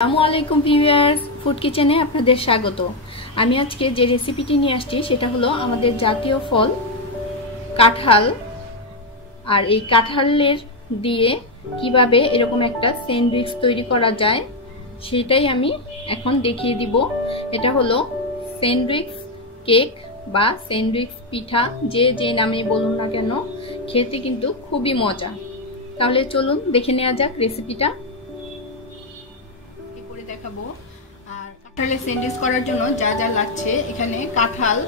আসসালামু আলাইকুম viewers, food কিচেনে আপনাদের স্বাগত। আমি আজকে যে রেসিপিটি নিয়ে আসছি সেটা হলো আমাদের জাতীয় ফল কাঁঠাল। আর এই কাঁঠালের দিয়ে কিভাবে এরকম একটা স্যান্ডউইচ তৈরি করা যায় সেটাই আমি এখন দেখিয়ে দিব। এটা হলো স্যান্ডউইচ কেক বা স্যান্ডউইচ পিঠা, যে নামে বলুন না কেন, খেতে কিন্তু খুবই মজা। তাহলে চলুন দেখে নেওয়া যাক রেসিপিটা দেখাবো। আর কাঁঠালের স্যান্ডউইচ করার জন্য যা যা লাগছে, এখানে কাঁঠাল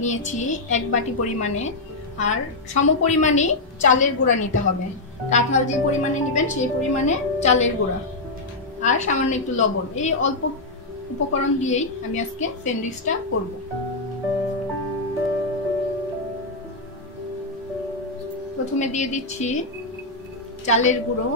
নিয়েছি 1 বাটি পরিমাণে, আর সম পরিমাণে চালের গুঁড়া নিতে হবে। কাঁঠাল যে পরিমাণে নেবেন সেই পরিমাণে চালের গুঁড়া আর সামান্য একটু লবণ। এই অল্প উপকরণ দিয়েই আমি আজকে স্যান্ডউইচটা করব। প্রথমে দিয়ে দিচ্ছি চালের গুঁড়ো,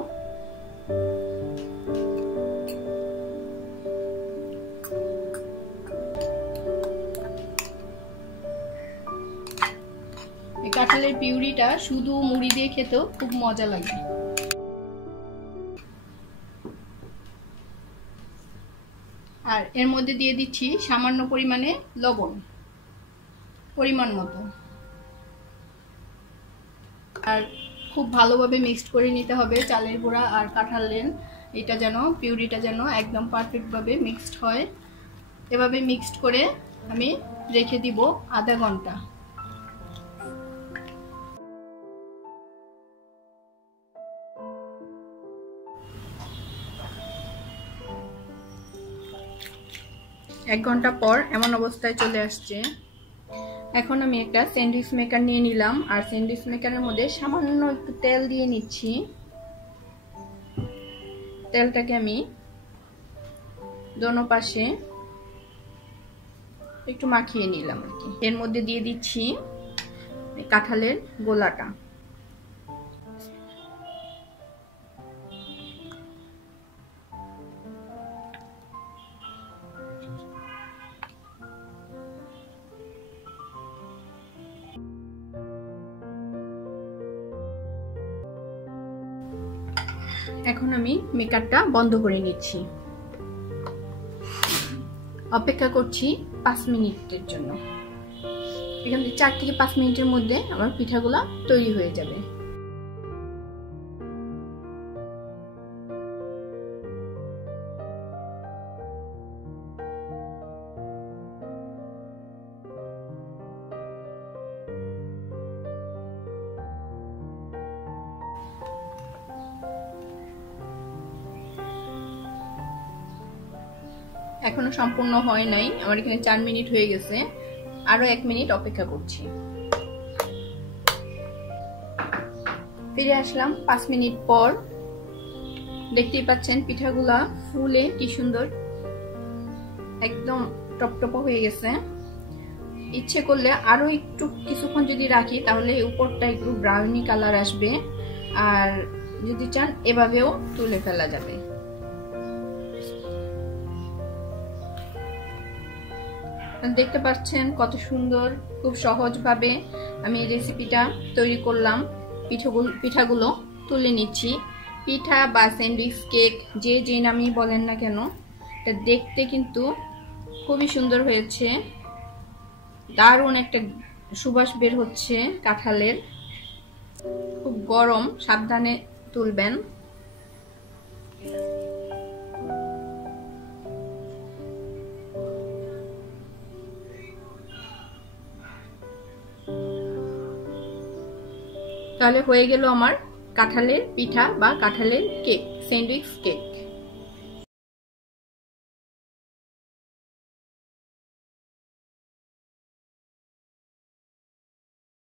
কাঁঠালের পিউরিটা শুধু মুড়ি দিয়ে খেতেও খুব মজা লাগে। আর এর মধ্যে দিয়ে দিচ্ছি সামান্য পরিমাণে লবণ, পরিমাণ মতো। আর খুব ভালোভাবে মিক্সড করে নিতে হবে চালের গুঁড়া আর কাঁঠালের এটা যেন পিউরিটা যেন একদম পারফেক্টভাবে মিক্সড হয়। এভাবে মিক্সড করে আমি রেখে দিব আধা ঘন্টা। এক ঘন্টা পর এমন অবস্থায় চলে আসছে। এখন আমি একটা স্যান্ডউইচ মেকার নিয়ে নিলাম, আর স্যান্ডউইচ মেকারের মধ্যে সামান্য একটু তেল দিয়ে নিচ্ছি। তেলটাকে আমি দোনো পাশে একটু মাখিয়ে নিলাম আর কি। এর মধ্যে দিয়ে দিচ্ছি কাঁঠালের গোলাটা। এখন আমি মেকারটা বন্ধ করে নিচ্ছি। অপেক্ষা করছি 5 মিনিটের জন্য। এখান থেকে 4 থেকে 5 মিনিটের মধ্যে আমার পিঠাগুলা তৈরি হয়ে যাবে। এখনো সম্পূর্ণ হয় নাই, আমার এখানে 4 মিনিট হয়ে গেছে। আরো 1 মিনিট অপেক্ষা করছি। ফিরে আসলাম 5 মিনিট পর। দেখতেই পাচ্ছেন পিঠাগুলা ফুলে কি সুন্দর একদম টপটপ হয়ে গেছে। ইচ্ছে করলে আরো একটু কিছুক্ষণ যদি রাখি তাহলে উপরটা একটু ব্রাউনি কালার আসবে, আর যদি চান এভাবেও তুলে ফেলা যাবে। দেখতে পাচ্ছেন কত সুন্দর, খুব সহজভাবে আমি রেসিপিটা তৈরি করলাম। পিঠাগুলো তুলে নিচ্ছি। পিঠা বা স্যান্ডউইচ কেক যে নামই বলেন না কেন, এটা দেখতে কিন্তু খুবই সুন্দর হয়েছে। দারুণ একটা সুবাস বের হচ্ছে কাঁঠালের। খুব গরম, সাবধানে তুলবেন। তাহলে হয়ে গেল আমার কাঁঠালের পিঠা বা কাঁঠালের কেক, স্যান্ডউইচ কেক।